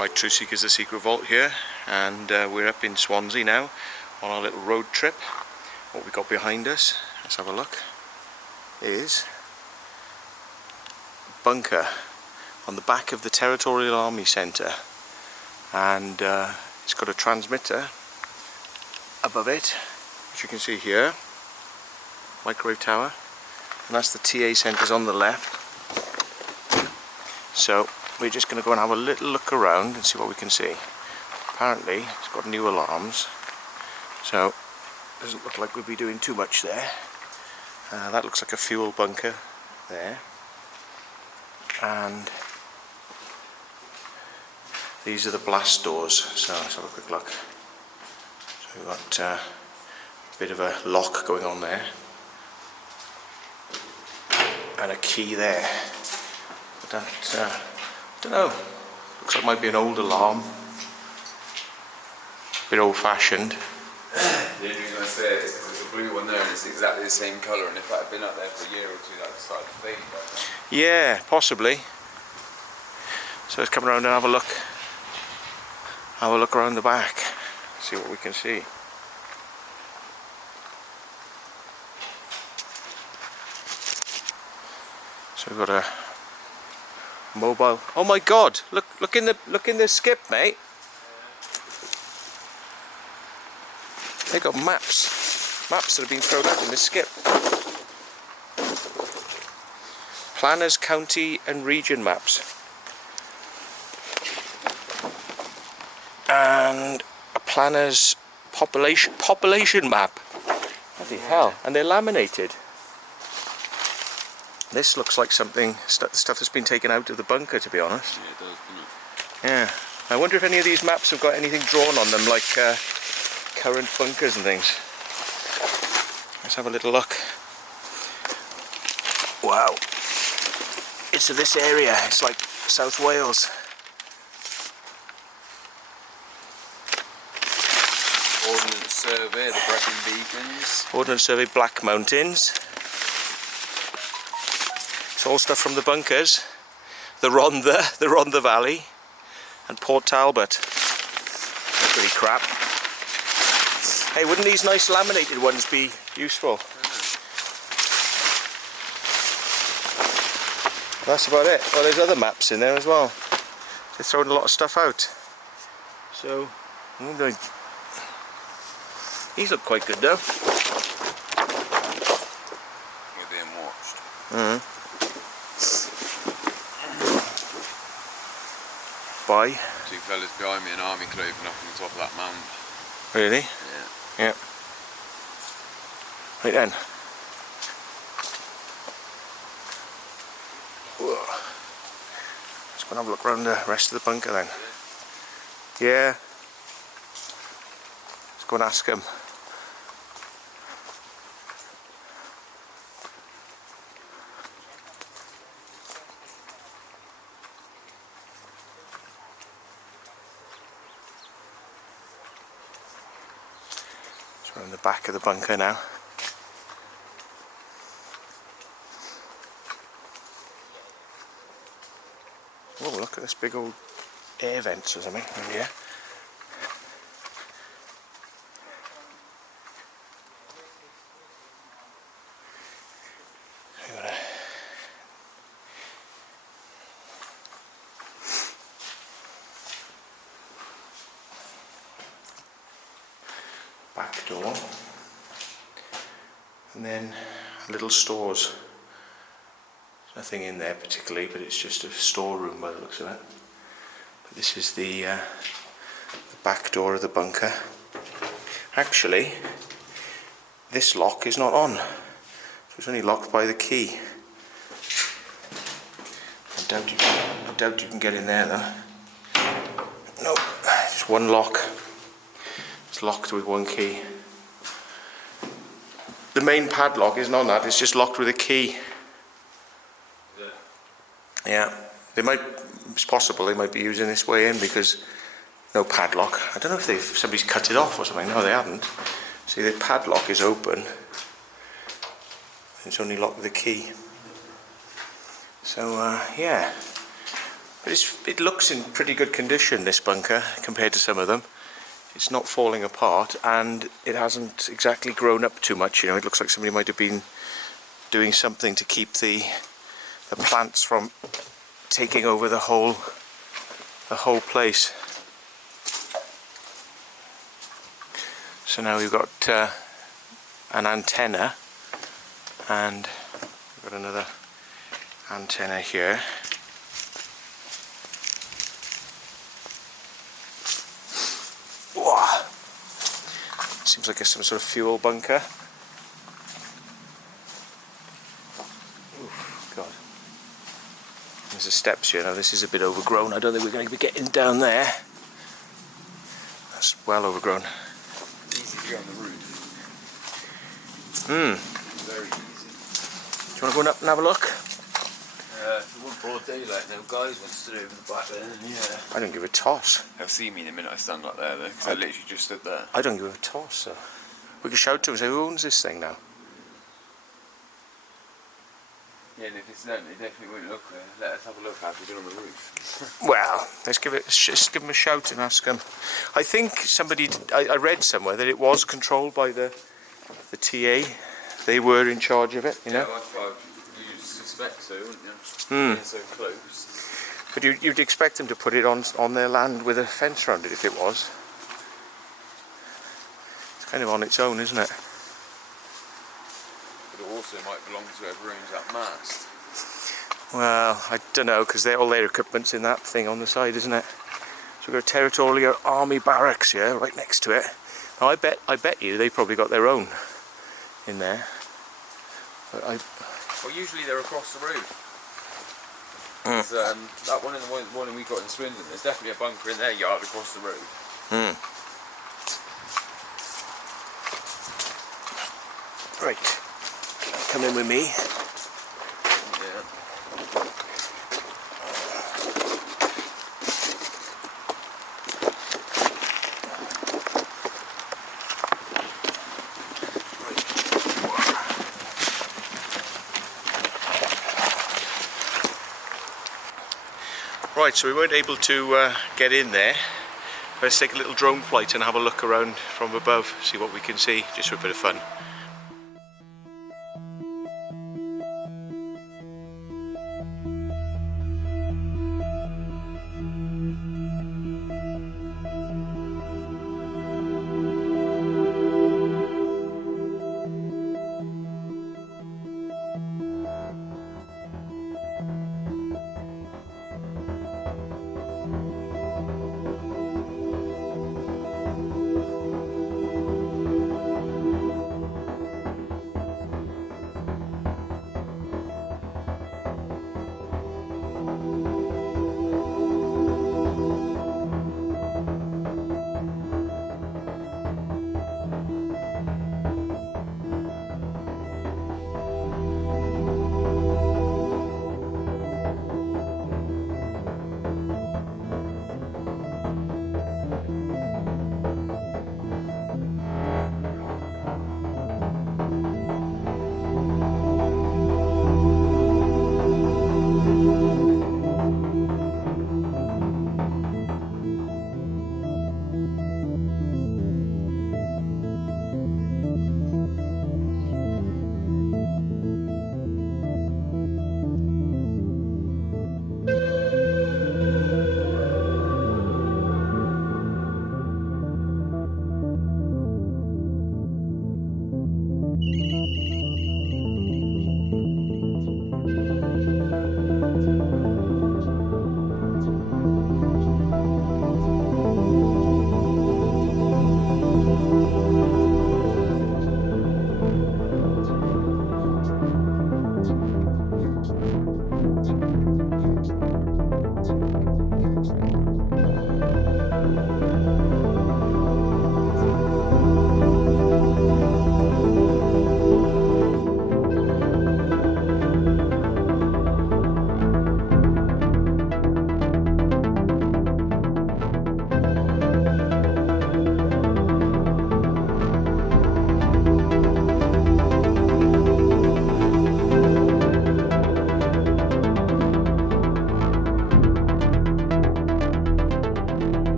Right, Truth Seekers, the Secret Vault here, and we're up in Swansea now on our little road trip. What we got behind us, let's have a look, is a bunker on the back of the Territorial Army Centre, and it's got a transmitter above it, which you can see here, microwave tower, and that's the TA centres on the left. So we're just going to go and have a little look around and see what we can see. Apparently it's got new alarms, so doesn't look like we'll be doing too much there. That looks like a fuel bunker there, and these are the blast doors, so let's have a quick look. So we've got a bit of a lock going on there and a key there, but that I don't know, looks like it might be an old alarm, a bit old fashioned. The only reason I say it is because there's a blue one there and it's exactly the same colour, and if that had been up there for a year or two that would start to fade by then. Yeah, possibly. So let's come around and have a look. Have a look around the back, see what we can see. So we've got a mobile. Oh my God! Look in the skip, mate. They got maps that have been thrown out in the skip. Planners, county and region maps, and a planner's population map. Bloody hell! And they're laminated. This looks like something, stuff that's been taken out of the bunker, to be honest. Yeah, it does, doesn't it? Yeah. I wonder if any of these maps have got anything drawn on them, like current bunkers and things. Let's have a little look. Wow. It's this area. It's like South Wales. Ordnance Survey, the Brecon Beacons. Ordnance Survey, Black Mountains. It's all stuff from the bunkers. The Rhondda Valley, and Port Talbot. That's pretty crap. Hey, wouldn't these nice laminated ones be useful? That's about it. Well, there's other maps in there as well. They're throwing a lot of stuff out. So, these look quite good though. You're being watched. Mm-hmm. By? Two fellas behind me, an army clothing up on the top of that mountain. Really? Yeah. Yeah. Right then. Whoa. Let's go and have a look around the rest of the bunker then. Yeah. Let's go and ask him. We're in the back of the bunker now. Oh, look at this big old air vents or something over here. We've got a back door, and then little stores. There's nothing in there particularly, but it's just a storeroom by the looks of it. But this is the back door of the bunker. Actually, this lock is not on, so it's only locked by the key. I doubt you can get in there though. Nope, just one lock. It's locked with one key. The main padlock isn't on that, it's just locked with a key. Yeah, it's possible they might be using this way in because no padlock. I don't know if somebody's cut it off or something. No, they haven't. See, the padlock is open. It's only locked with a key. So, yeah. But it looks in pretty good condition, this bunker, compared to some of them. It's not falling apart, and it hasn't exactly grown up too much. You know, it looks like somebody might have been doing something to keep the plants from taking over the whole place. So now we've got an antenna, and we've got another antenna here. Whoa. Seems like some sort of fuel bunker. Oof, God. There's the steps here. Now this is a bit overgrown. I don't think we're going to be getting down there. That's well overgrown. Easy to get on the roof. Very easy. Do you want to go up and have a look? If it wasn't broad daylight, no guys went stood over the back there, yeah. I don't give a toss. They'll see me in a minute I stand like there though, because I literally just stood there. I don't give a toss, so. We could shout to them and say, who owns this thing now? Yeah, and if it's them, they definitely won't look there. Let us have a look after we're on the roof. Well, let's just give them a shout and ask them. I think I read somewhere that it was controlled by the TA. They were in charge of it, you know? Yeah, you'd suspect so, wouldn't you? Being so close. But you'd expect them to put it on their land with a fence around it if it was. It's kind of on its own, isn't it? But it also might belong to whoever owns that mast. Well, I don't know, because all their equipment's in that thing on the side, isn't it? So we've got a Territorial Army barracks here, right next to it. Now, I bet you they probably got their own in there. But well, usually they're across the roof. That one and the one we got in Swindon, there's definitely a bunker in their yard across the road. Right, come in with me. Yeah. Right, so we weren't able to get in there. Let's take a little drone flight and have a look around from above, see what we can see, just for a bit of fun.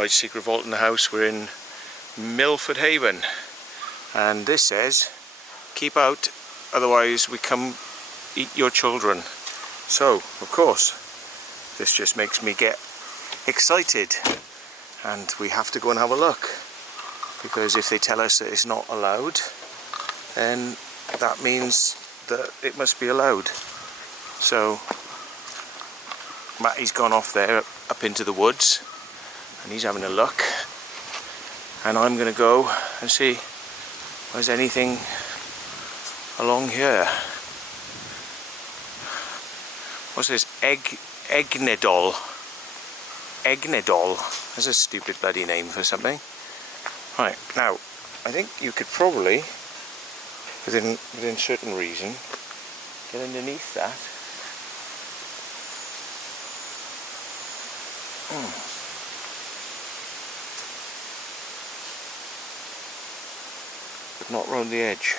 Right, secret vault in the house. We're in Milford Haven, and this says keep out, otherwise we come eat your children. So of course this just makes me get excited, and we have to go and have a look, because if they tell us that it's not allowed, then that means that it must be allowed. So Matty's gone off there up into the woods and he's having a look, and I'm going to go and see if there's anything along here. What's this? Egnidol. Egnidol. That's a stupid bloody name for something. Right, now I think you could probably, within certain reason, get underneath that. But not round the edge.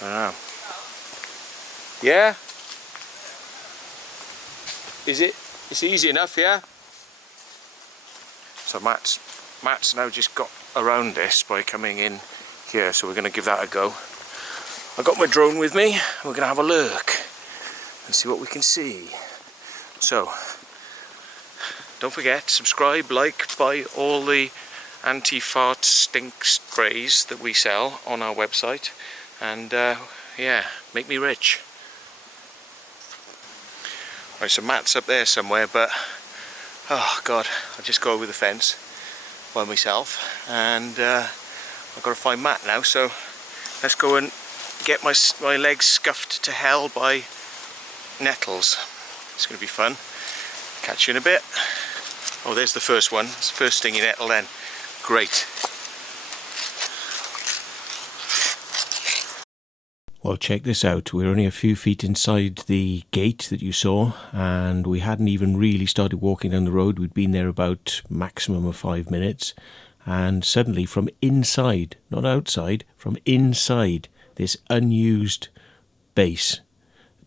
I don't know. Yeah? Is it? It's easy enough, yeah? So Matt's now just got around this by coming in here, so we're going to give that a go. I've got my drone with me, and we're going to have a look and see what we can see. So, don't forget, subscribe, like, buy all the anti-fart stink sprays that we sell on our website, and yeah, make me rich. Right, so Matt's up there somewhere, but oh god, I'll just go over the fence by myself, and I've got to find Matt now. So let's go and get my legs scuffed to hell by nettles. It's going to be fun. Catch you in a bit. Oh, there's the first one. It's the first stinging nettle then. Great. Well, check this out. We're only a few feet inside the gate that you saw, and we hadn't even really started walking down the road. We'd been there about maximum of 5 minutes, and suddenly from inside, not outside, from inside this unused base,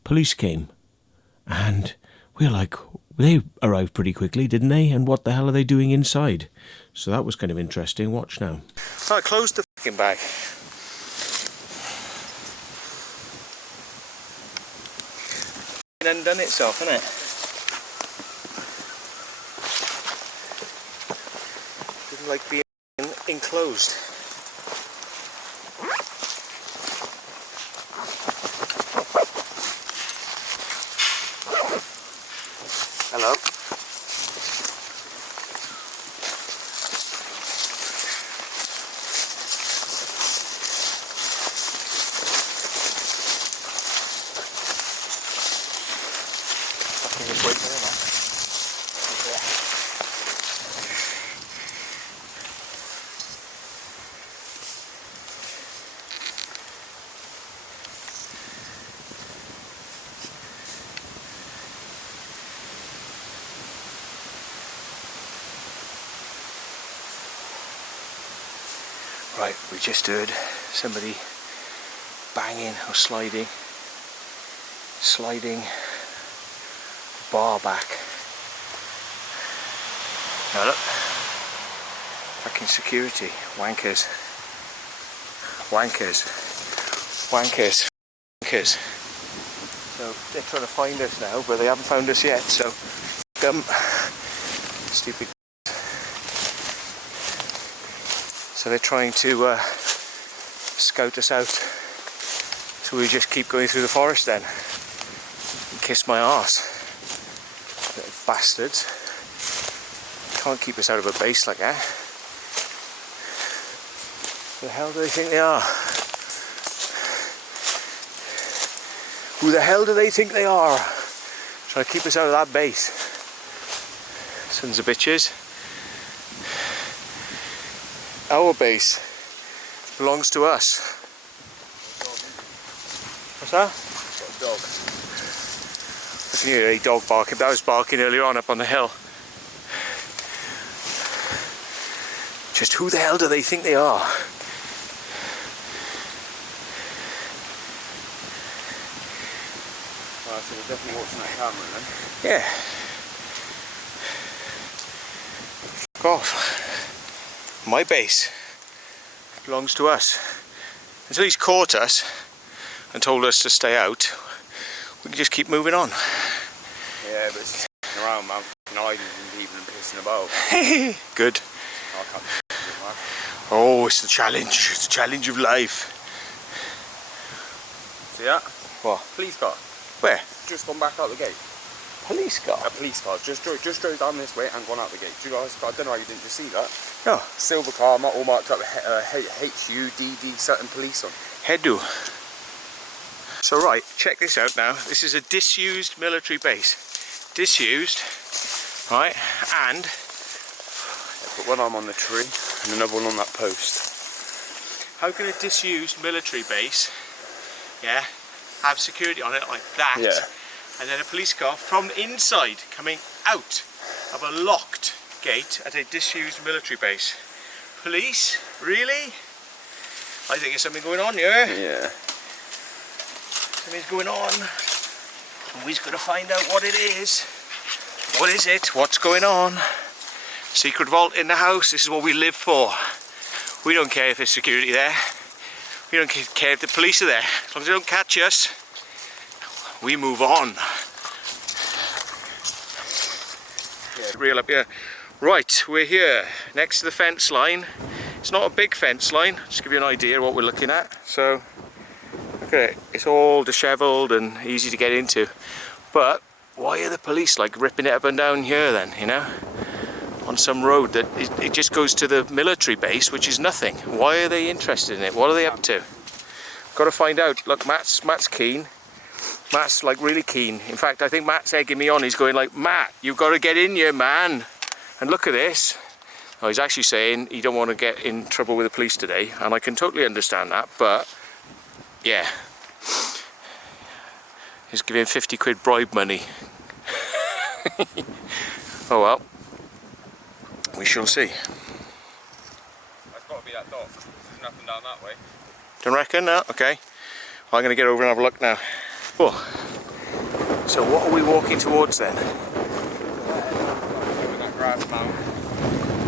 police came, and we were like, they arrived pretty quickly, didn't they? And what the hell are they doing inside? So that was kind of interesting. Watch now. I closed the fucking bag. Undone itself, hasn't it? Didn't like being enclosed. Hello. Just wait there, man. Right, we just heard somebody banging or sliding bar back. Now look, fucking security, wankers. So they're trying to find us now, but they haven't found us yet, so stupid. So they're trying to scout us out, so we just keep going through the forest then and kiss my arse. Little bastards. Can't keep us out of a base like that. Who the hell do they think they are? Who the hell do they think they are? Trying to keep us out of that base. Sons of bitches. Our base belongs to us. What's that? Got a dog. I can hear a dog barking. That was barking earlier on up on the hill. Just who the hell do they think they are? so we're definitely watching that camera then. Yeah. Fuck off. My base belongs to us. Until he's caught us and told us to stay out, we can just keep moving on. Yeah, but it's just around, man, fucking hiding from people and pissing about. Good. I can't do it, man. Oh, it's the challenge. It's the challenge of life. See that? What? Police car. Where? Just gone back out the gate. Police car? A police car. Just drove down this way and gone out the gate. Do you guys, I don't know how you didn't just see that. No. Silver car, all marked up HUDD certain police on. Headu. So right, check this out now. This is a disused military base. Disused, right, and... Put one arm on the tree and another one on that post. How can a disused military base, yeah, have security on it like that? Yeah. And then a police car from inside coming out of a locked gate at a disused military base. Police? Really? I think there's something going on here. Yeah. Something's going on. And we've got to find out what it is. What is it? What's going on? Secret vault in the house. This is what we live for. We don't care if there's security there. We don't care if the police are there. As long as they don't catch us, we move on. Yeah. Reel up here. Right, we're here next to the fence line. It's not a big fence line, just to give you an idea of what we're looking at. So, look at it. It's all dishevelled and easy to get into. But why are the police like ripping it up and down here then, you know? On some road that it just goes to the military base, which is nothing. Why are they interested in it? What are they up to? Got to find out. Look, Matt's keen. Matt's like really keen. In fact, I think Matt's egging me on. He's going like, Matt, you've got to get in here, man. And look at this. Oh, he's actually saying he don't want to get in trouble with the police today, and I can totally understand that. But yeah, he's giving 50 quid bribe money. Oh well. We shall see. That's got to be that dot. There's nothing down that way. Don't reckon? No? Okay. I'm going to get over and have a look now. Cool. So what are we walking towards then? That grass mound.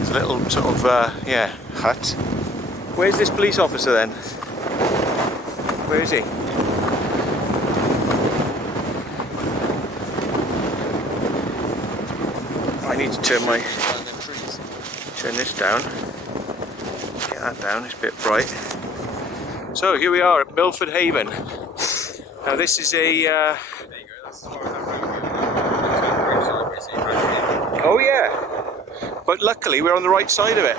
It's a little sort of, yeah, hut. Where's this police officer then? Where is he? I need to turn this down. Get that down, it's a bit bright. So here we are at Milford Haven. Now this is a... There you go, that's as far as that road. Oh yeah! But luckily we're on the right side of it.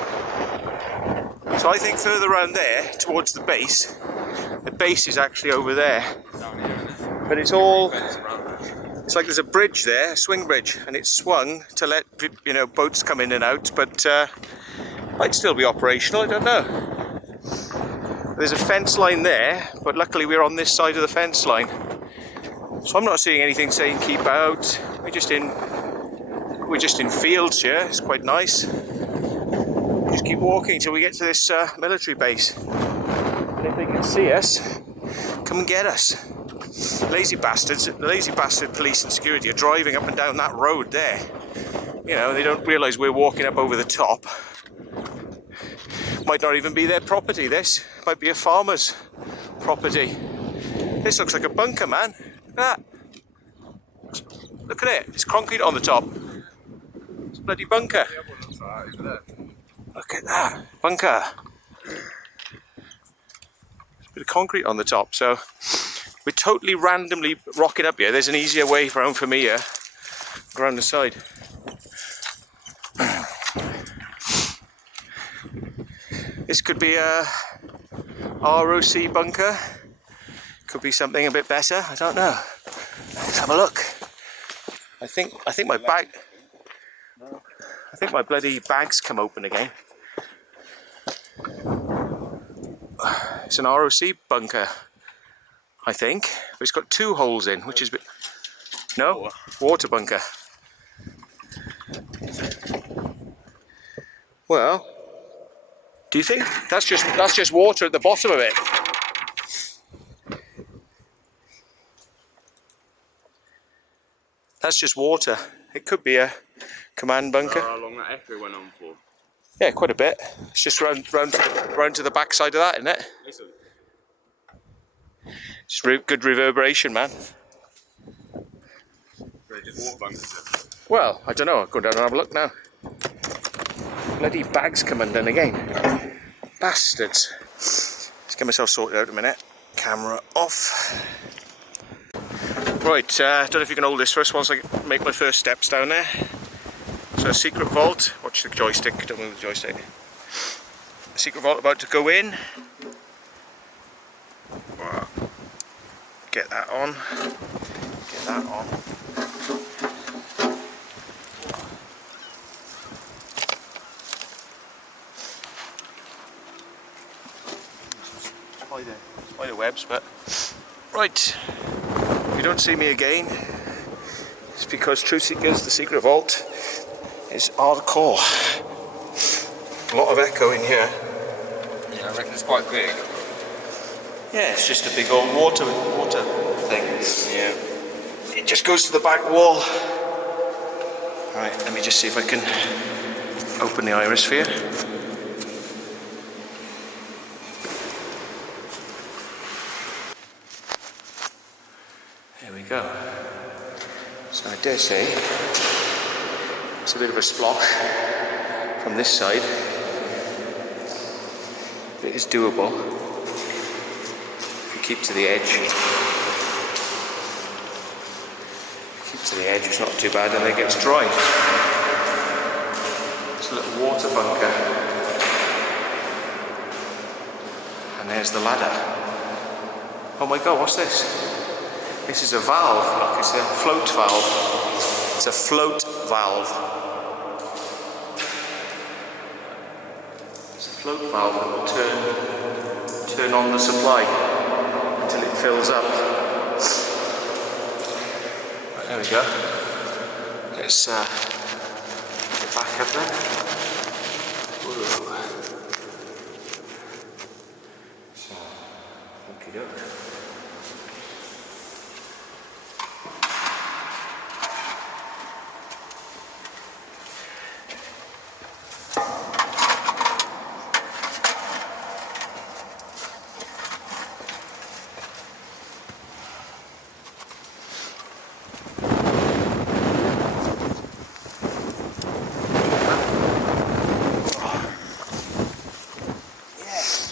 So I think further around there, towards the base is actually over there. But it's all... It's like there's a bridge there, a swing bridge, and it's swung to let, you know, boats come in and out, but might still be operational, I don't know. There's a fence line there, but luckily we're on this side of the fence line. So I'm not seeing anything saying keep out. We're just in fields here, it's quite nice. We just keep walking till we get to this military base. And if they can see us, come and get us. Lazy bastards, the lazy bastard police and security are driving up and down that road there. You know, they don't realise we're walking up over the top. Might not even be their property, this. Might be a farmer's property. This looks like a bunker, man. Look at that. Look at it, it's concrete on the top. It's a bloody bunker. Look at that, bunker. There's a bit of concrete on the top, so we're totally randomly rocking up here. There's an easier way around for me here. Go around the side. This could be a ROC bunker. Could be something a bit better. I don't know. Let's have a look. I think my bag. I think my bloody bag's come open again. It's an ROC bunker, I think. But it's got 2 holes in, which is a bit... No? Water bunker. Well, do you think that's just water at the bottom of it? That's just water. It could be a command bunker. How long that echo went on for? Yeah, quite a bit. It's just round to the back side of that, isn't it? Listen. It's good reverberation, man. They're just water bunkers. Well, I don't know. I'll go down and have a look now. Bloody bags come undone again. Bastards. Let's get myself sorted out a minute. Camera off. Right, don't know if you can hold this for us whilst I make my first steps down there. So a secret vault. Watch the joystick, don't move the joystick. A secret vault about to go in. Get that on. Get that on. Spider webs, but right. If you don't see me again, it's because Truth Seekers, the secret vault, is hardcore. A lot of echo in here. Yeah, I reckon it's quite big. Yeah, it's just a big old water thing. Yeah. It just goes to the back wall. Right, let me just see if I can open the iris for you. There we go. So I dare say it's a bit of a splosh from this side. It is doable if you keep to the edge. Keep to the edge, it's not too bad, and then it gets dry. It's a little water bunker. And there's the ladder. Oh my god, what's this? This is a valve, look, it's a float valve. It's a float valve. It's a float valve that will turn on the supply until it fills up. Right, there we go. Let's get back up there. Whoa. So, okie doke.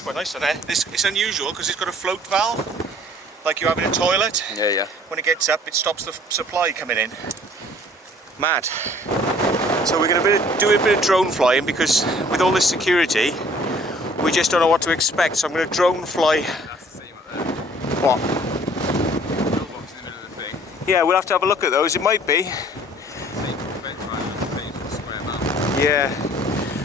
Quite nice on there. It's unusual because it's got a float valve, like you have in a toilet. Yeah, yeah. When it gets up, it stops the supply coming in. Mad. So we're going to do a bit of drone flying because with all this security, we just don't know what to expect. So I'm going to drone fly. That's the same up there. What? Pillbox in the middle of the thing. Yeah, we'll have to have a look at those. It might be. Same sort of fence line and same sort of square mount. Yeah.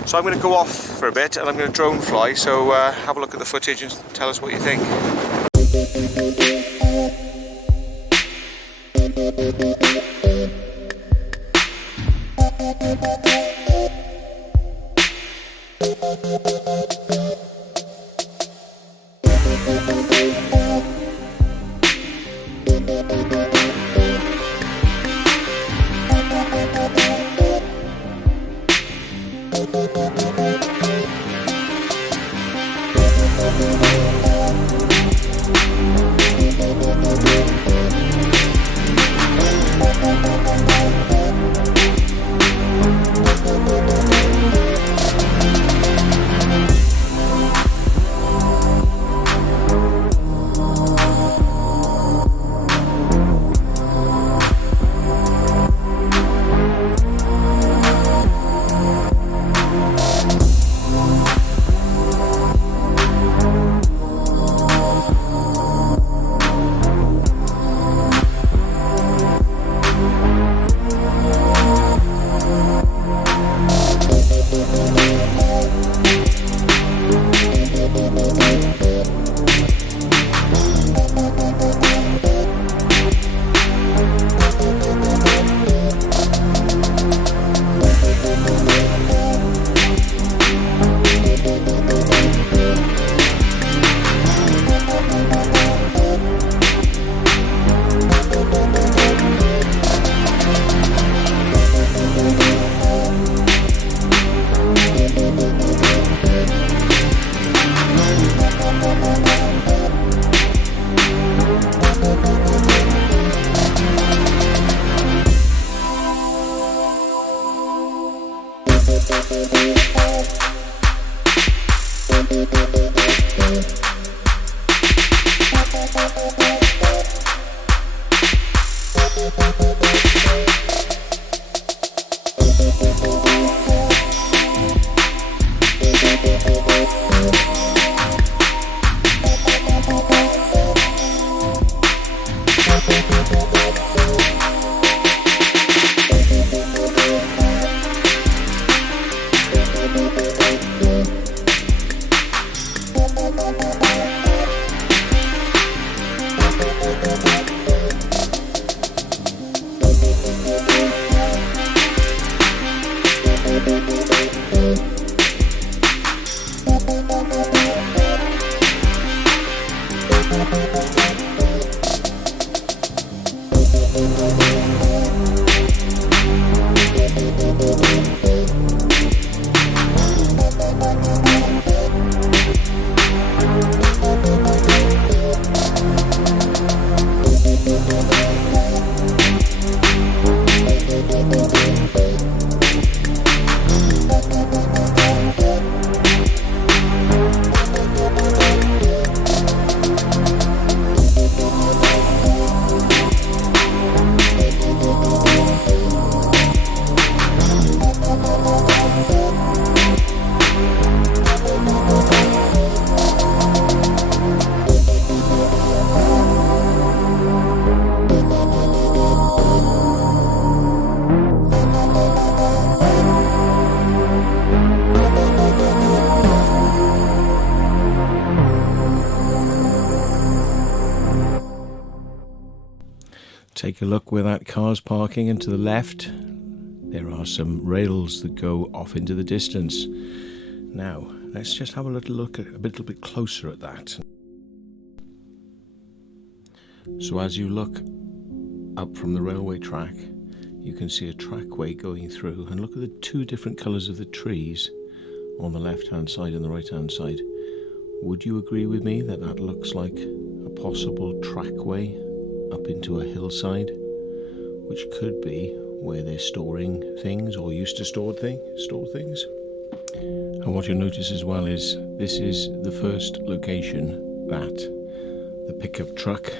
So I'm going to go off for a bit and I'm going to drone fly, so have a look at the footage and tell us what you think. Take a look where that car's parking, and to the left there are some rails that go off into the distance. Now let's just have a little look a little bit closer at that. So as you look up from the railway track, you can see a trackway going through, and look at the two different colours of the trees on the left hand side and the right hand side. Would you agree with me that that looks like a possible trackway up into a hillside, which could be where they're storing things, or used to store things? And what you'll notice as well is this is the first location that the pickup truck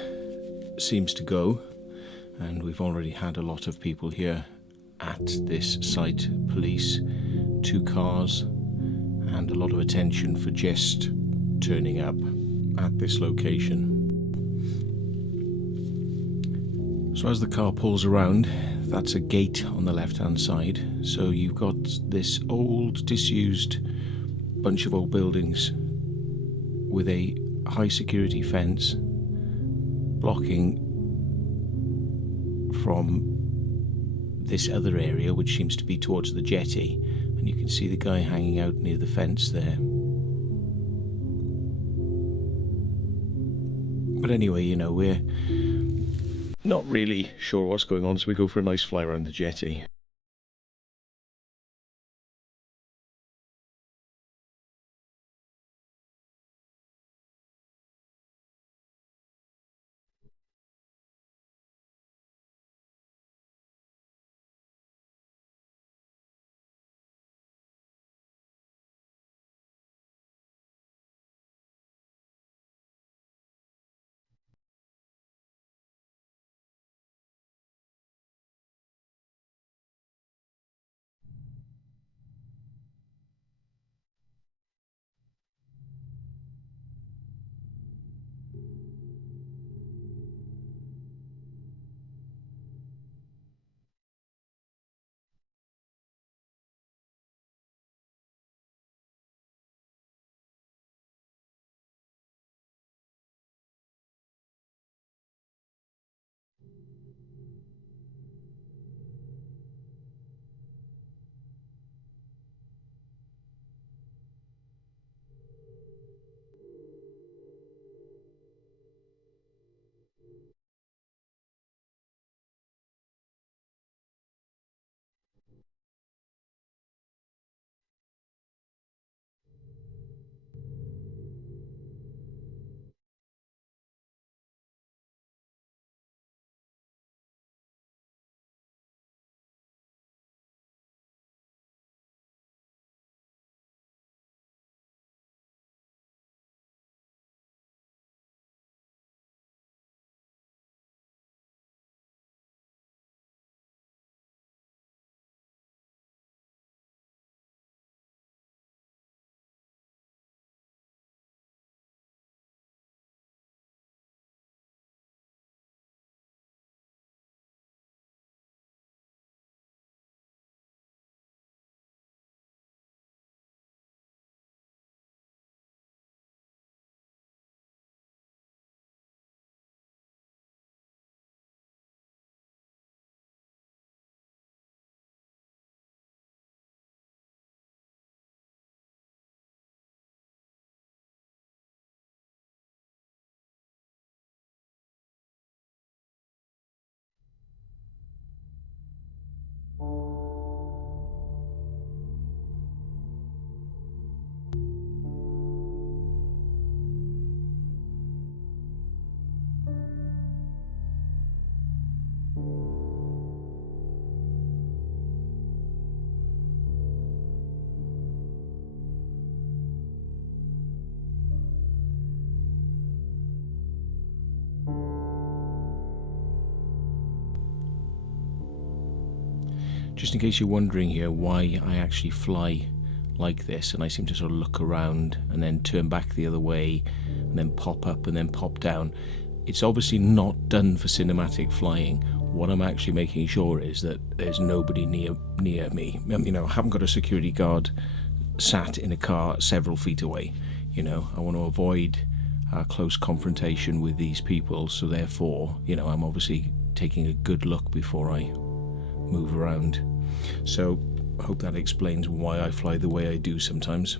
seems to go, and we've already had a lot of people here at this site, police, 2 cars, and a lot of attention for just turning up at this location. So as the car pulls around, that's a gate on the left hand side. So you've got this old disused bunch of old buildings with a high security fence blocking from this other area, which seems to be towards the jetty, and you can see the guy hanging out near the fence there. But anyway, you know, we're not really sure what's going on, so we go for a nice fly around the jetty. Just in case you're wondering here why I actually fly like this, and I seem to sort of look around and then turn back the other way and then pop up and then pop down. It's obviously not done for cinematic flying. What I'm actually making sure is that there's nobody near me. You know, I haven't got a security guard sat in a car several feet away. You know, I want to avoid close confrontation with these people, so therefore, you know, I'm obviously taking a good look before I move around. So I hope that explains why I fly the way I do sometimes.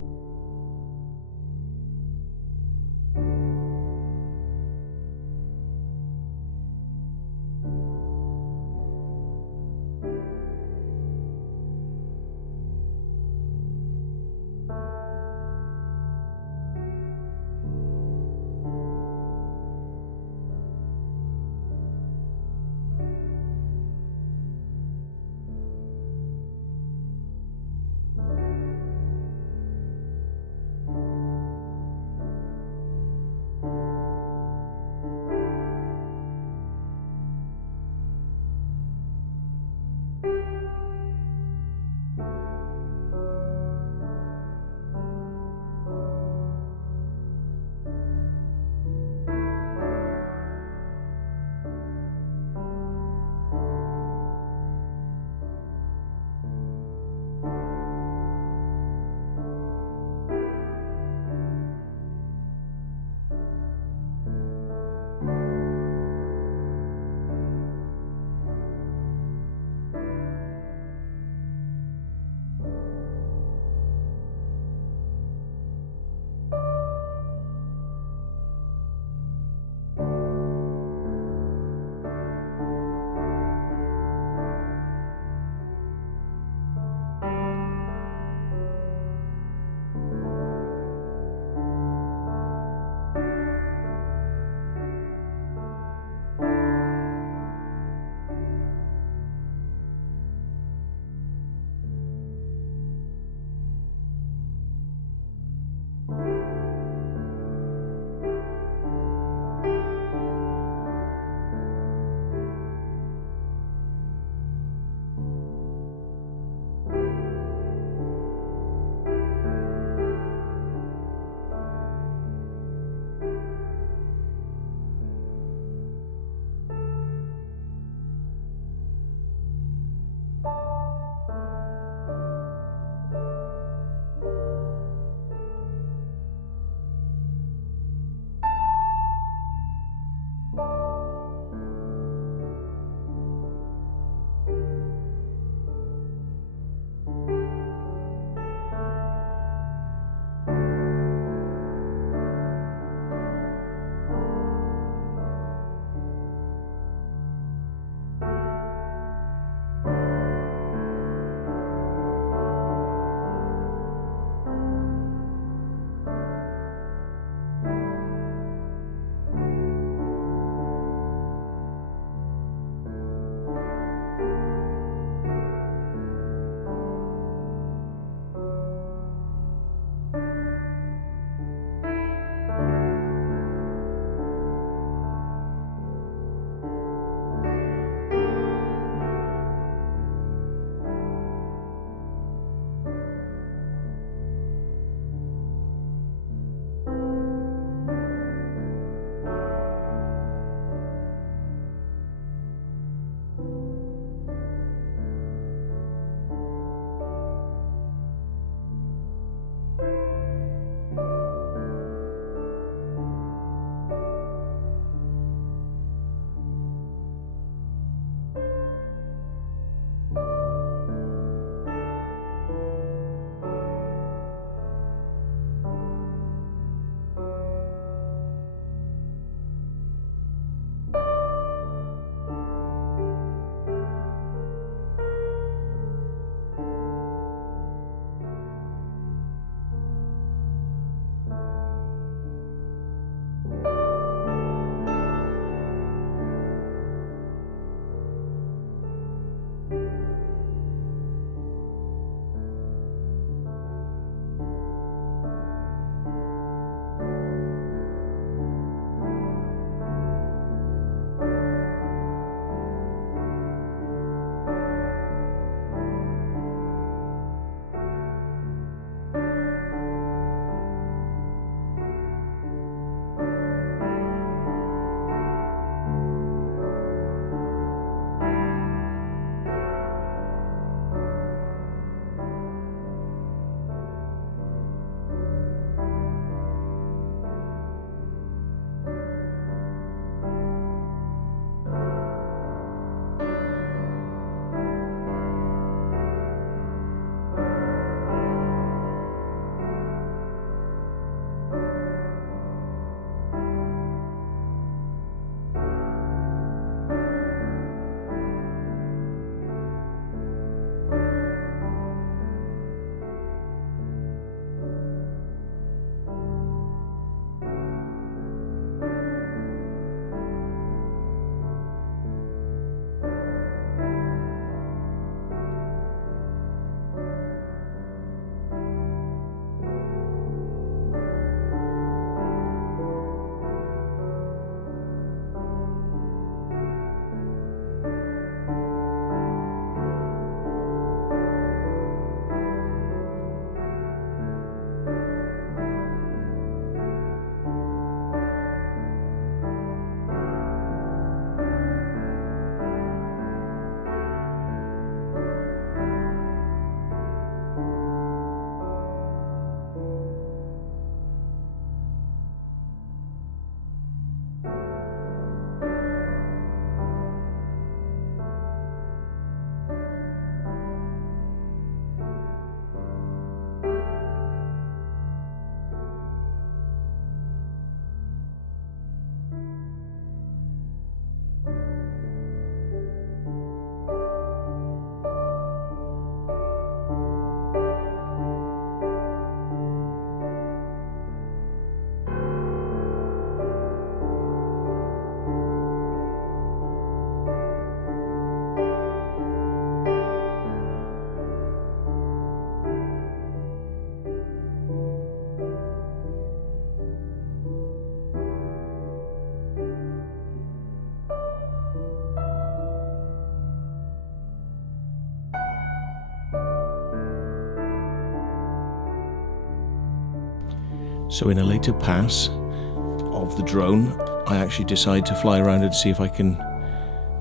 So in a later pass of the drone, I actually decide to fly around and see if I can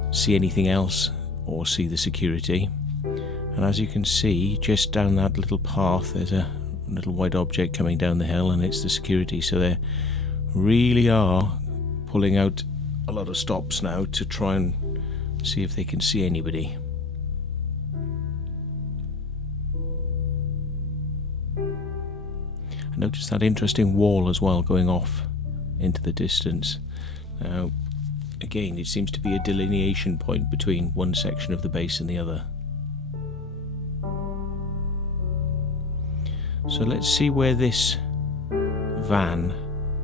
see anything else or see the security. And as you can see, just down that little path, there's a little white object coming down the hill, and it's the security. So they really are pulling out a lot of stops now to try and see if they can see anybody. I noticed that interesting wall as well going off into the distance. Now, again, it seems to be a delineation point between one section of the base and the other. So let's see where this van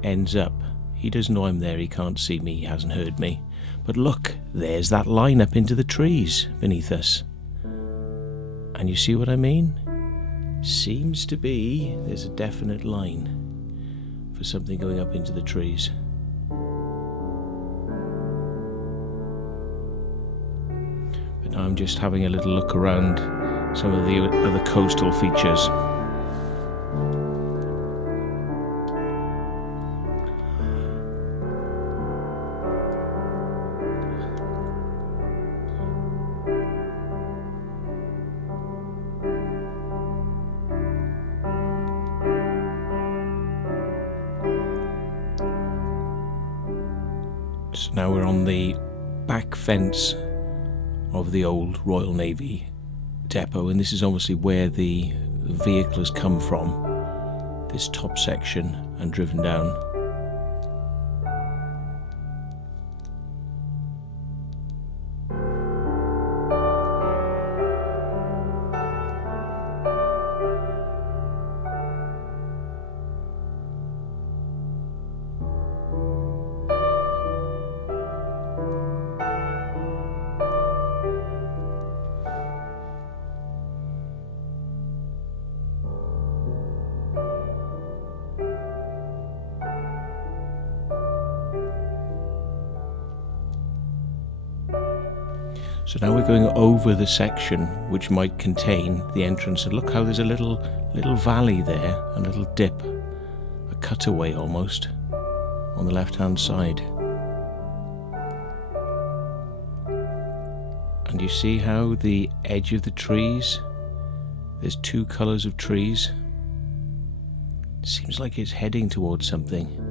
ends up. He doesn't know I'm there, he can't see me, he hasn't heard me. But look, there's that line up into the trees beneath us. And you see what I mean? Seems to be there's a definite line for something going up into the trees. But now I'm just having a little look around some of the other coastal features. So now we're on the back fence of the old Royal Navy depot, and this is obviously where the vehicle has come from, this top section, and driven down. So now we're going over the section which might contain the entrance, and look how there's a little valley there, a little dip, a cutaway almost, on the left hand side. And you see how the edge of the trees, there's two colours of trees. Seems like it's heading towards something.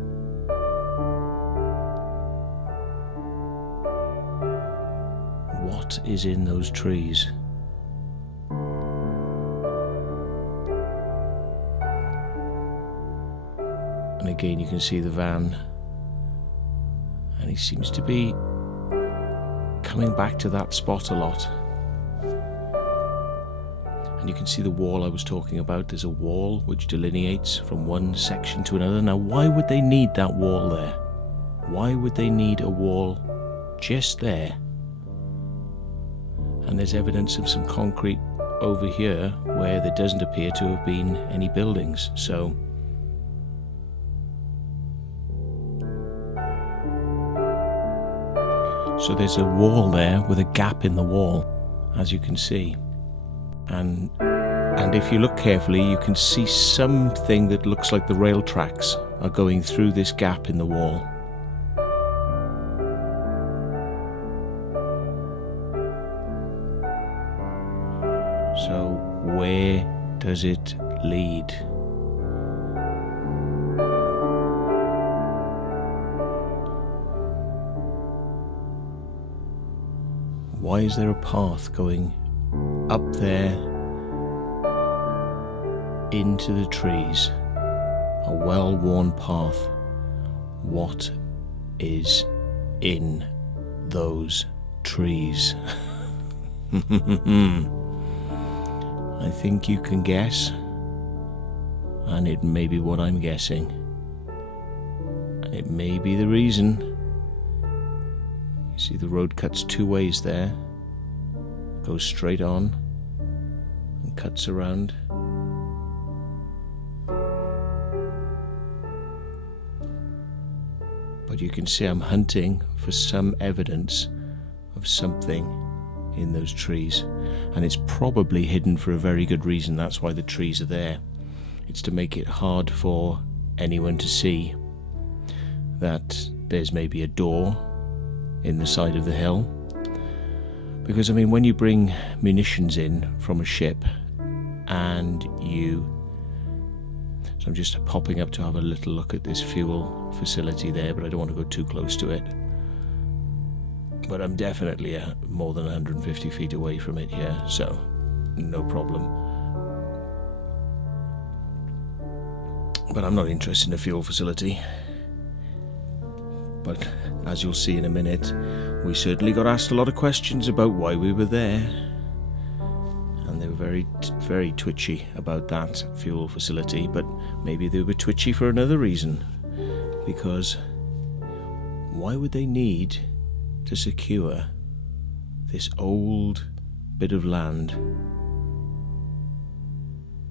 What is in those trees? And again you can see the van, and he seems to be coming back to that spot a lot. And you can see the wall I was talking about. There's a wall which delineates from one section to another. Now why would they need that wall there? Why would they need a wall just there? And there's evidence of some concrete over here where there doesn't appear to have been any buildings. So there's a wall there with a gap in the wall, as you can see. And if you look carefully, you can see something that looks like the rail tracks are going through this gap in the wall. So where does it lead? Why is there a path going up there into the trees? A well-worn path. What is in those trees? I think you can guess, and it may be what I'm guessing, and it may be the reason. You see the road cuts two ways there, goes straight on and cuts around. But you can see I'm hunting for some evidence of something in those trees, and it's probably hidden for a very good reason. That's why the trees are there. It's to make it hard for anyone to see that there's maybe a door in the side of the hill. Because, I mean, when you bring munitions in from a ship and so I'm just popping up to have a little look at this fuel facility there, but I don't want to go too close to it. But I'm definitely more than 150 feet away from it here, so no problem. But I'm not interested in a fuel facility. But as you'll see in a minute, we certainly got asked a lot of questions about why we were there. And they were very, very twitchy about that fuel facility, but maybe they were twitchy for another reason. Because why would they need to secure this old bit of land?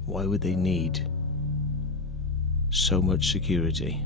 Why would they need so much security?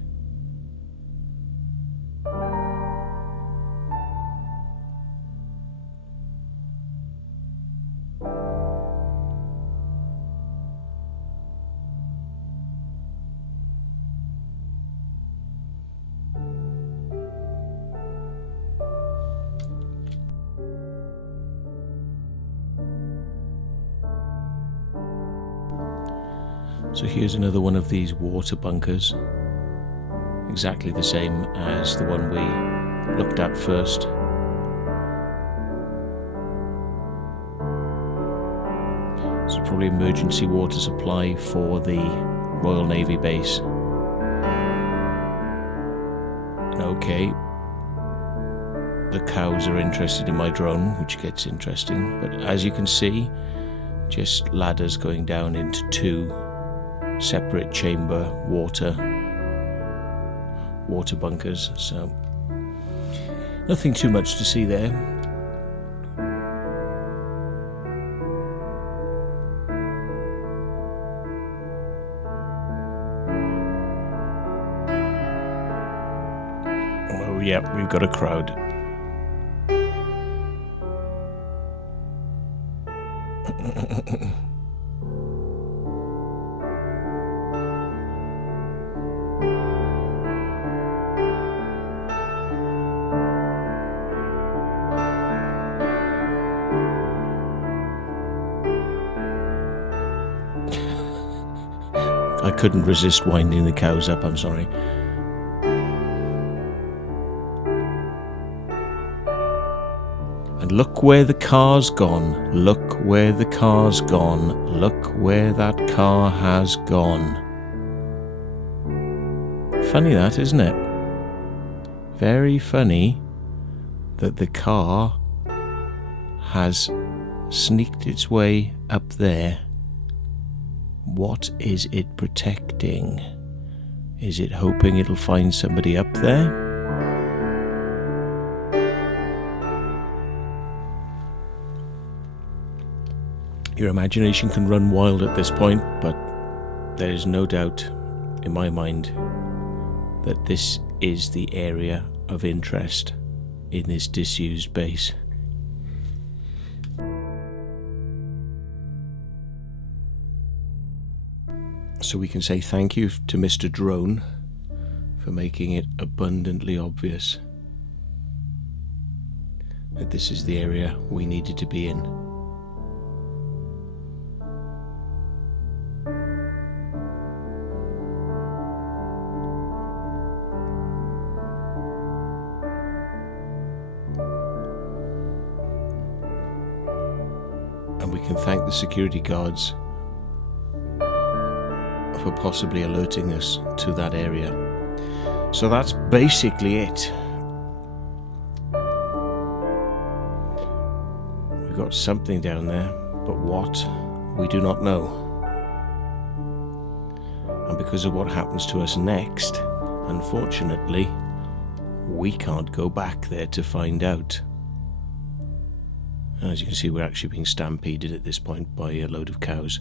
So here's another one of these water bunkers, exactly the same as the one we looked at first. It's probably emergency water supply for the Royal Navy base. And okay, the cows are interested in my drone, which gets interesting, but as you can see, just ladders going down into two separate chamber water bunkers, so nothing too much to see there. Oh yeah, we've got a crowd. I couldn't resist winding the cows up, I'm sorry. And look where the car's gone, look where the car's gone, look where that car has gone. Funny that, isn't it? Very funny that the car has sneaked its way up there. What is it protecting? Is it hoping it'll find somebody up there? Your imagination can run wild at this point, but there is no doubt in my mind that this is the area of interest in this disused base. So we can say thank you to Mr. Drone for making it abundantly obvious that this is the area we needed to be in. And we can thank the security guards for possibly alerting us to that area. So that's basically it. We've got something down there, but what, we do not know. And because of what happens to us next, unfortunately, we can't go back there to find out. As you can see, we're actually being stampeded at this point by a load of cows.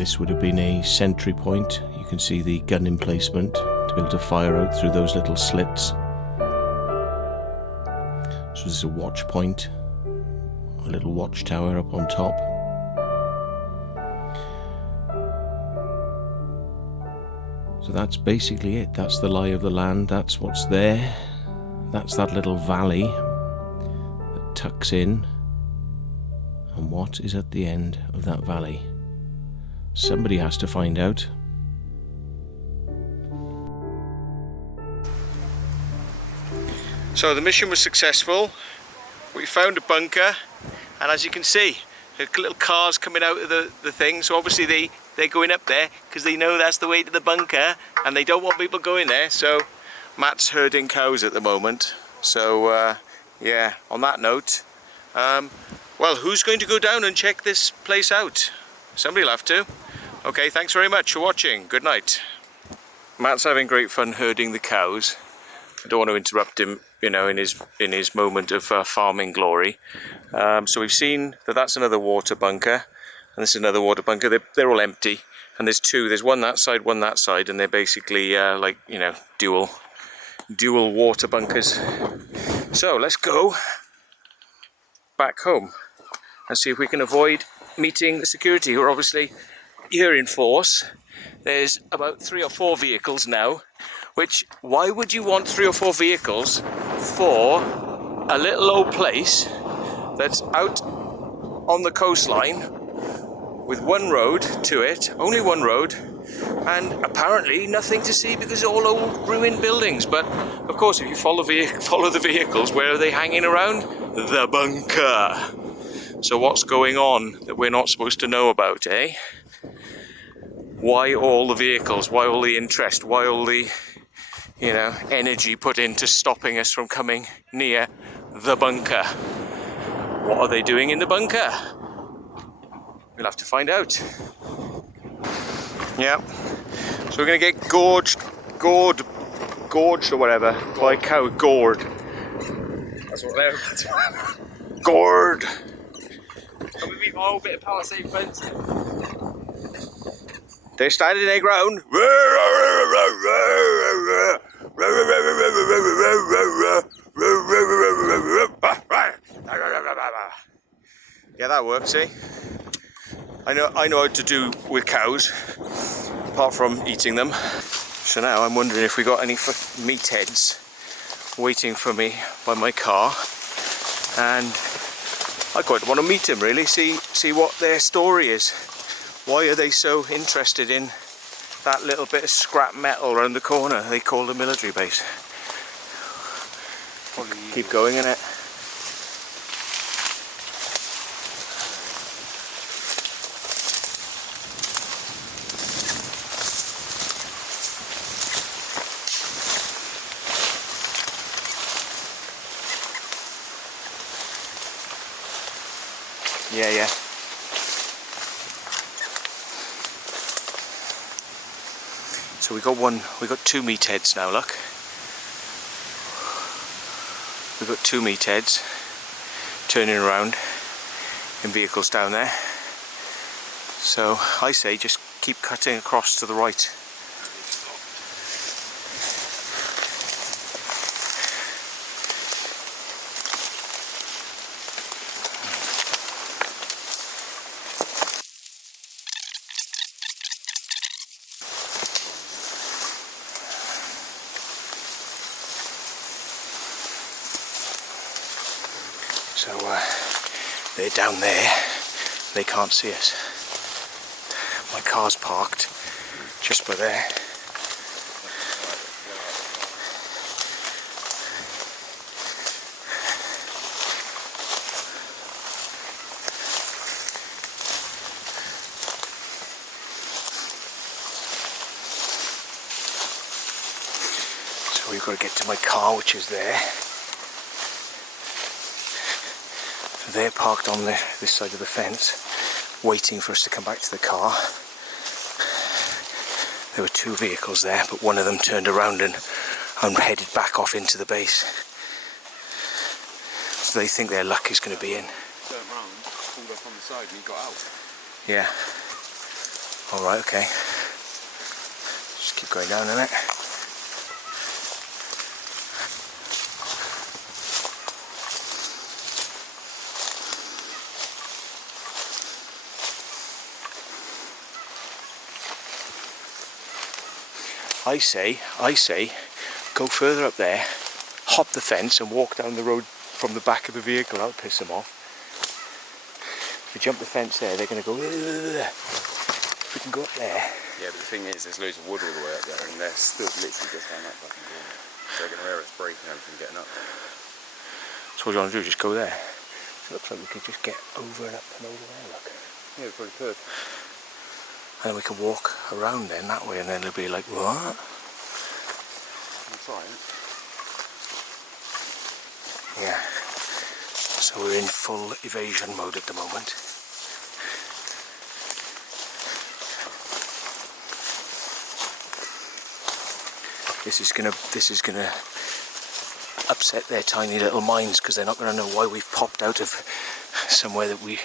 this would have been a sentry point. You can see the gun emplacement to be able to fire out through those little slits. So this is a watch point, a little watchtower up on top. So that's basically it. That's the lie of the land. That's what's there. That's that little valley that tucks in. And what is at the end of that valley? Somebody has to find out. So the mission was successful. We found a bunker, and as you can see, little cars coming out of the thing. So obviously they're going up there because they know that's the way to the bunker, and they don't want people going there. So Matt's herding cows at the moment. So yeah, on that note, well, who's going to go down and check this place out? Somebody will have to. Okay, thanks very much for watching. Good night. Matt's having great fun herding the cows. I don't want to interrupt him, you know, in his moment of farming glory. So we've seen that that's another water bunker, and this is another water bunker. They're all empty, and there's two. There's one that side, one that side, and they're basically like, you know, dual water bunkers. So let's go back home and see if we can avoid meeting the security, who are obviously here in force. There's about 3 or 4 vehicles now, which, why would you want 3 or 4 vehicles for a little old place that's out on the coastline with one road to it, only one road, and apparently nothing to see because it's all old ruined buildings? But of course, if you follow the vehicles, where are they hanging around? The bunker. So what's going on that we're not supposed to know about, eh? Why all the vehicles? Why all the interest? Why all the, you know, energy put into stopping us from coming near the bunker? What are they doing in the bunker? We'll have to find out. Yeah. So we're going to get gorged or whatever by a cow. Gored. That's what they're. Gored. Can we meet my whole bit of palisade fence? They're standing their ground. Yeah, that works, eh? I know how to do with cows, apart from eating them. So now I'm wondering if we got any meatheads waiting for me by my car, and I quite want to meet them, really, see what their story is. Why are they so interested in that little bit of scrap metal around the corner they call the military base? Keep going, innit? Yeah. So we got 2 meatheads now, look. We've got 2 meatheads turning around in vehicles down there. So I say just keep cutting across to the right. So they're down there, they can't see us. My car's parked just by there. So we've got to get to my car, which is there. They're parked on this side of the fence, waiting for us to come back to the car. There were 2 vehicles there, but one of them turned around and headed back off into the base. So they think their luck is going to be in. Turned round, pulled up on the side and he got out. Yeah. Alright, okay. Just keep going down in it. I say, go further up there, hop the fence and walk down the road from the back of the vehicle. That'll piss them off. If we jump the fence there, they're going to go, ugh. If we can go up there. Yeah, but the thing is, there's loads of wood all the way up there, and they're still literally just on that fucking corner. So they're going to hear us breaking everything getting up there. So what do you want to do? Just go there? It looks like we could just get over and up and over there, look. Yeah, we probably could. And then we can walk around then that way, and then it'll be like, what? That's right. Yeah. So we're in full evasion mode at the moment. This is gonna upset their tiny little minds, because they're not gonna know why we've popped out of somewhere that we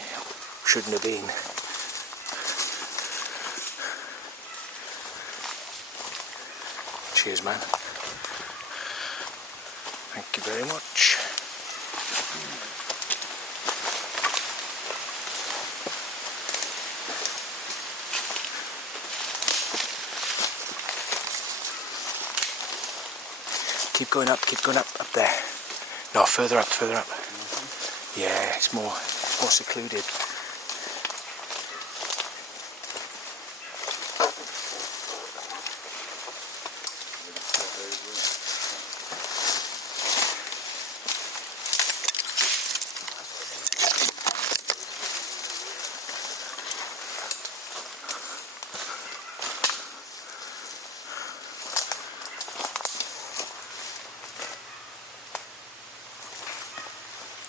shouldn't have been. Cheers, man. Thank you very much. Keep going up there. No, further up. Yeah, it's more secluded.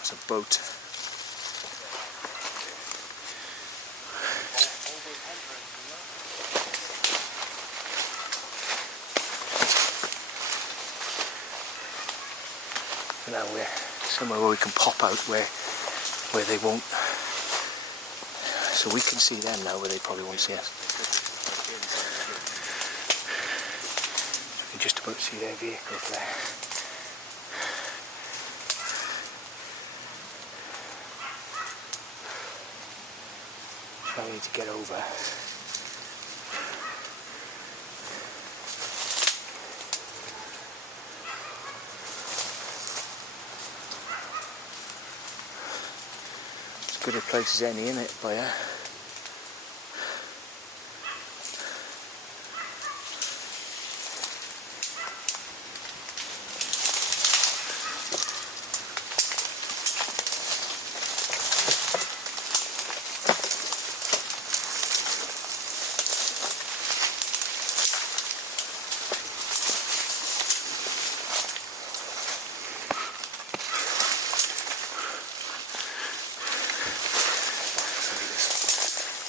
There's a boat. So now we're somewhere where we can pop out where they won't. So we can see them now, where they probably won't see us. So we can just about see their vehicles there. I need to get over. As good a place as any, isn't it, by here?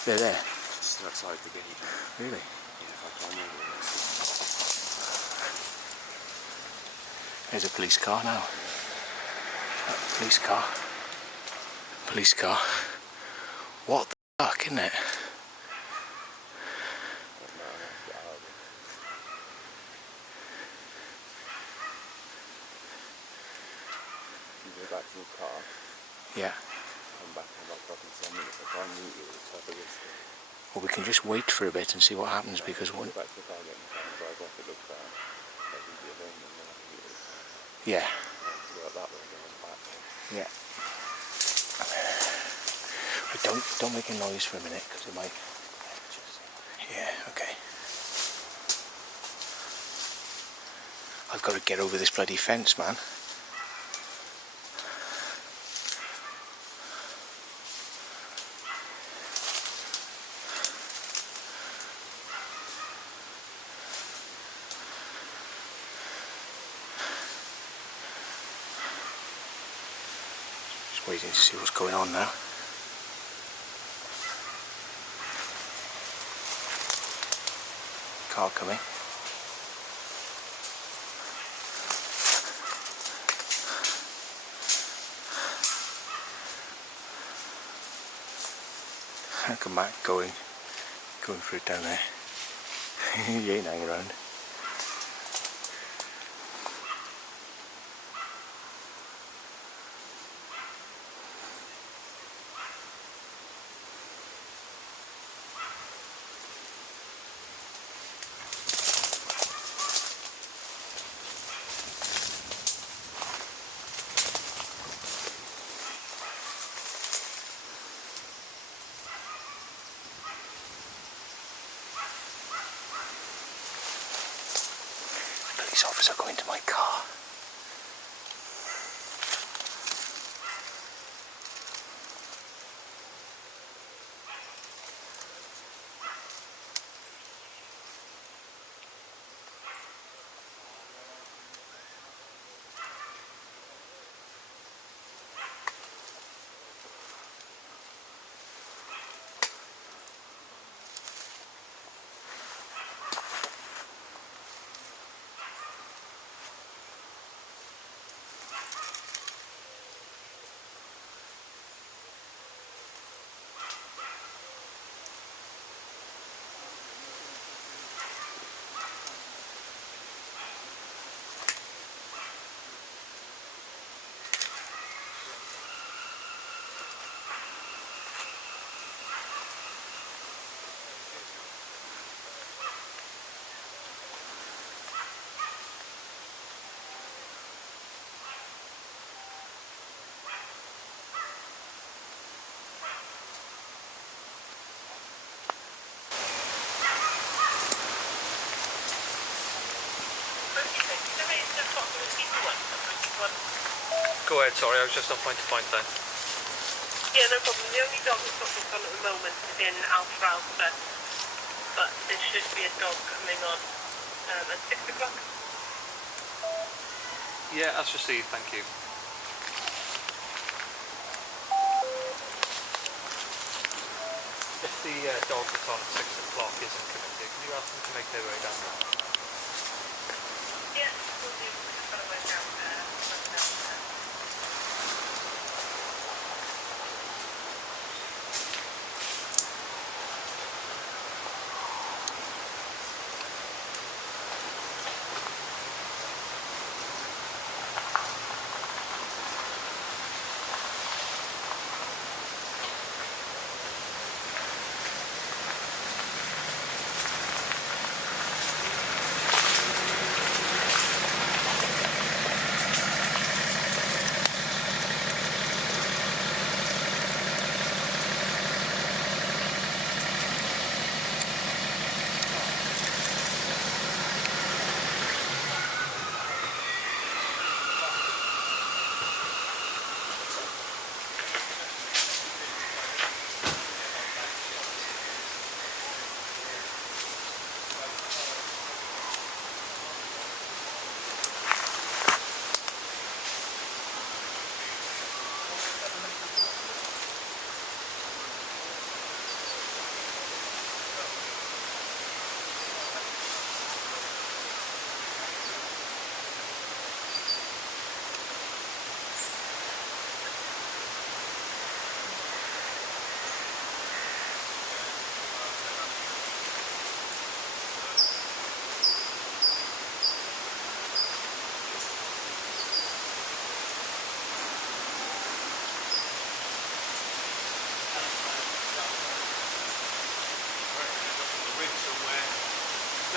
They're there. Just outside the gate. Really? Yeah, if I climb over it. There's a police car now. Police car. What the fuck, isn't it? You go back to your car. Yeah. Come back in about fucking 10 minutes. I try and meet you at the top of this thing. Well, we can just wait for a bit and see what happens, because Go one. back to the car, get in the car and drive off. It looks bad. Like you'd be alone and then I can get it. Yeah. Go out that way and go on back. Yeah. But don't make a noise for a minute, because it might. Yeah. Okay. I've got to get over this bloody fence, man. Waiting to see what's going on now. Car coming. Look at Matt going going for it down there. He ain't hanging around. Police officer going to my car. Go ahead, sorry, I was just on point to point then. Yeah, no problem. The only dog that's got this on at the moment is in Alpha Alpha, but there should be a dog coming on at 6 o'clock. Yeah, that's received, thank you. If the dog that's on at 6 o'clock isn't coming through, can you ask them to make their way down there? Yeah, we'll do. We're just going to work out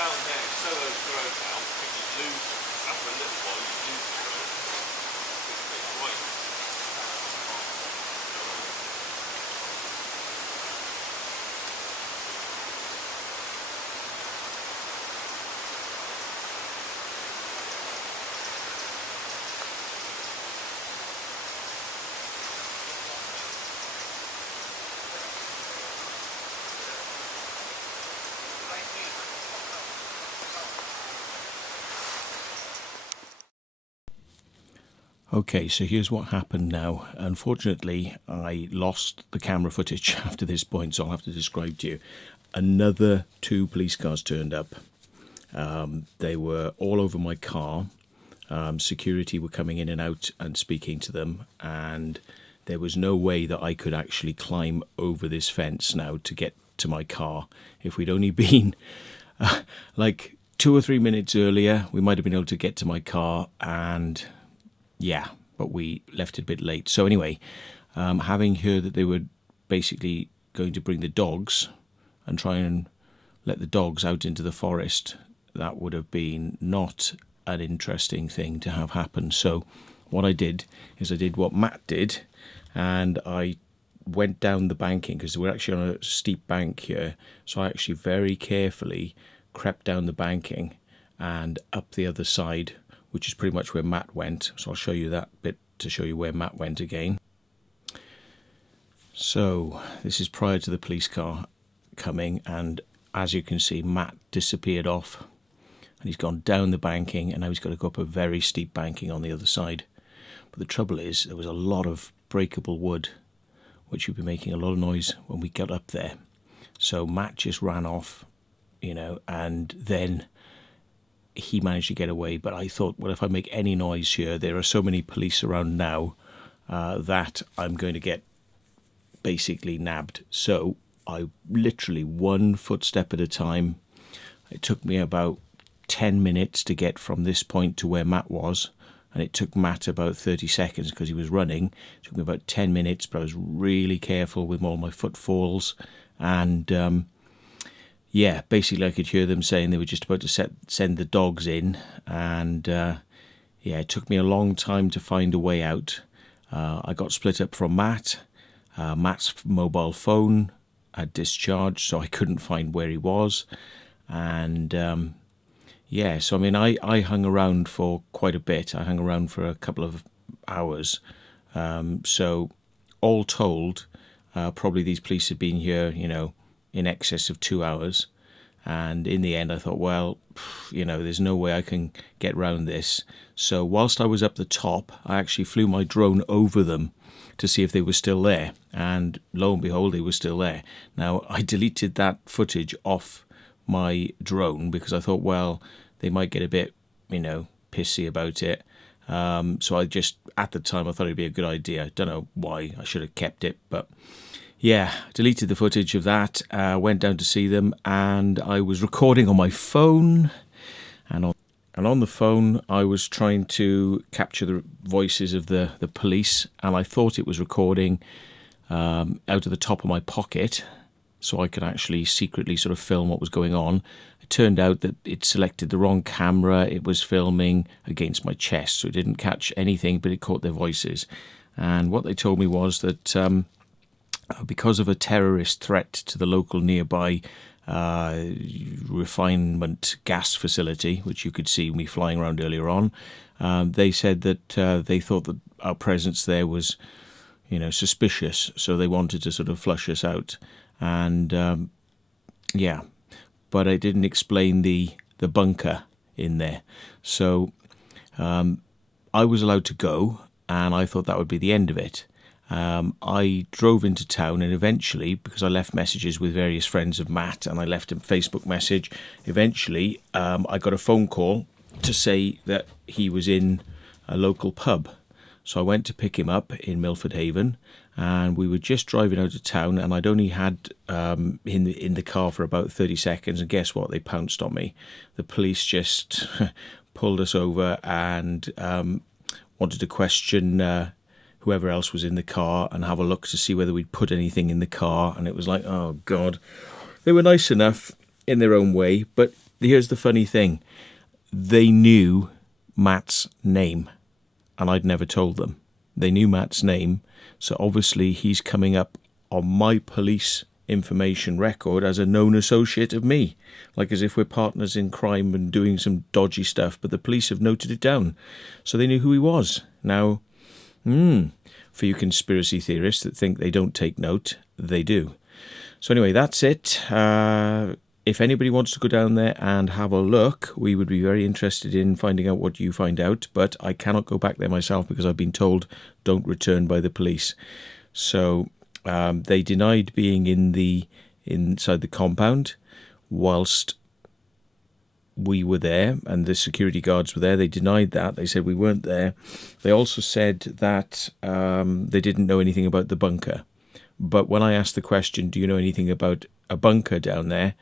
down there, so those grow out, if you lose them, after a little while you lose the growth. It's white. Okay, so here's what happened now. Unfortunately, I lost the camera footage after this point, so I'll have to describe to you. Another 2 police cars turned up. They were all over my car. Security were coming in and out and speaking to them, and there was no way that I could actually climb over this fence now to get to my car. If we'd only been like 2 or 3 minutes earlier, we might have been able to get to my car, and yeah, but we left it a bit late. So anyway, having heard that they were basically going to bring the dogs and try and let the dogs out into the forest, that would have been not an interesting thing to have happen. So what I did is I did what Matt did, and I went down the banking, because we're actually on a steep bank here. So I actually very carefully crept down the banking and up the other side, which is pretty much where Matt went. So I'll show you that bit to show you where Matt went again. So this is prior to the police car coming, and as you can see, Matt disappeared off, and he's gone down the banking, and now he's got to go up a very steep banking on the other side. But the trouble is, there was a lot of breakable wood, which would be making a lot of noise when we got up there. So Matt just ran off, and then he managed to get away. But I thought, well, if I make any noise here, there are so many police around now that I'm going to get basically nabbed. So I literally, one footstep at a time. It took me about 10 minutes to get from this point to where Matt was, and it took Matt about 30 seconds because he was running. It took me about 10 minutes, but I was really careful with all my footfalls, and yeah, basically I could hear them saying they were just about to send the dogs in, and yeah, it took me a long time to find a way out. I got split up from Matt. Matt's mobile phone had discharged, so I couldn't find where he was, and yeah, so I mean, I hung around for quite a bit. I hung around for a couple of hours. So all told, probably these police had been here, in excess of 2 hours. And in the end, I thought, well, there's no way I can get round this. So whilst I was up the top, I actually flew my drone over them to see if they were still there. And lo and behold, they were still there. Now, I deleted that footage off my drone because I thought, well, they might get a bit, pissy about it. So I just, at the time, I thought it'd be a good idea. I don't know why, I should have kept it, but yeah, deleted the footage of that, went down to see them, and I was recording on my phone, and on the phone I was trying to capture the voices of the police, and I thought it was recording out of the top of my pocket, so I could actually secretly sort of film what was going on. It turned out that it selected the wrong camera. It was filming against my chest, so it didn't catch anything, but it caught their voices. And what they told me was that because of a terrorist threat to the local nearby refinement gas facility, which you could see me flying around earlier on, they said that they thought that our presence there was, suspicious, so they wanted to sort of flush us out. And yeah, but I didn't explain the bunker in there. So I was allowed to go, and I thought that would be the end of it. I drove into town, and eventually, because I left messages with various friends of Matt, and I left a Facebook message, eventually I got a phone call to say that he was in a local pub. So I went to pick him up in Milford Haven, and we were just driving out of town, and I'd only had in the car for about 30 seconds, and guess what? They pounced on me. The police just pulled us over and wanted to question whoever else was in the car and have a look to see whether we'd put anything in the car. And it was like, oh God. They were nice enough in their own way, but here's the funny thing. They knew Matt's name, and I'd never told them. They knew Matt's name, so obviously he's coming up on my police information record as a known associate of me, like as if we're partners in crime and doing some dodgy stuff, but the police have noted it down, so they knew who he was. Now, for you conspiracy theorists that think they don't take note, they do. So anyway, that's it. If anybody wants to go down there and have a look, we would be very interested in finding out what you find out, but I cannot go back there myself because I've been told don't return by the police. So they denied being inside the compound whilst we were there and the security guards were there. They denied that. They said we weren't there. They also said that they didn't know anything about the bunker. But when I asked the question, do you know anything about a bunker down there,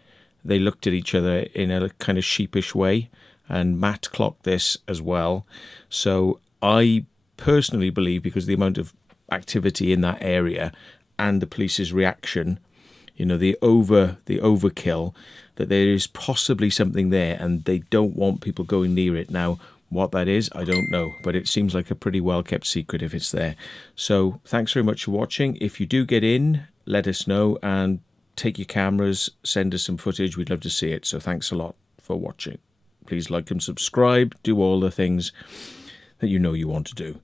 they looked at each other in a kind of sheepish way, and Matt clocked this as well. So I personally believe, because of the amount of activity in that area and the police's reaction, you know, the overkill, that there is possibly something there and they don't want people going near it. Now, what that is, I don't know, but it seems like a pretty well kept secret if it's there. So thanks very much for watching. If you do get in, let us know and take your cameras, send us some footage. We'd love to see it. So thanks a lot for watching. Please like and subscribe, do all the things that you know you want to do.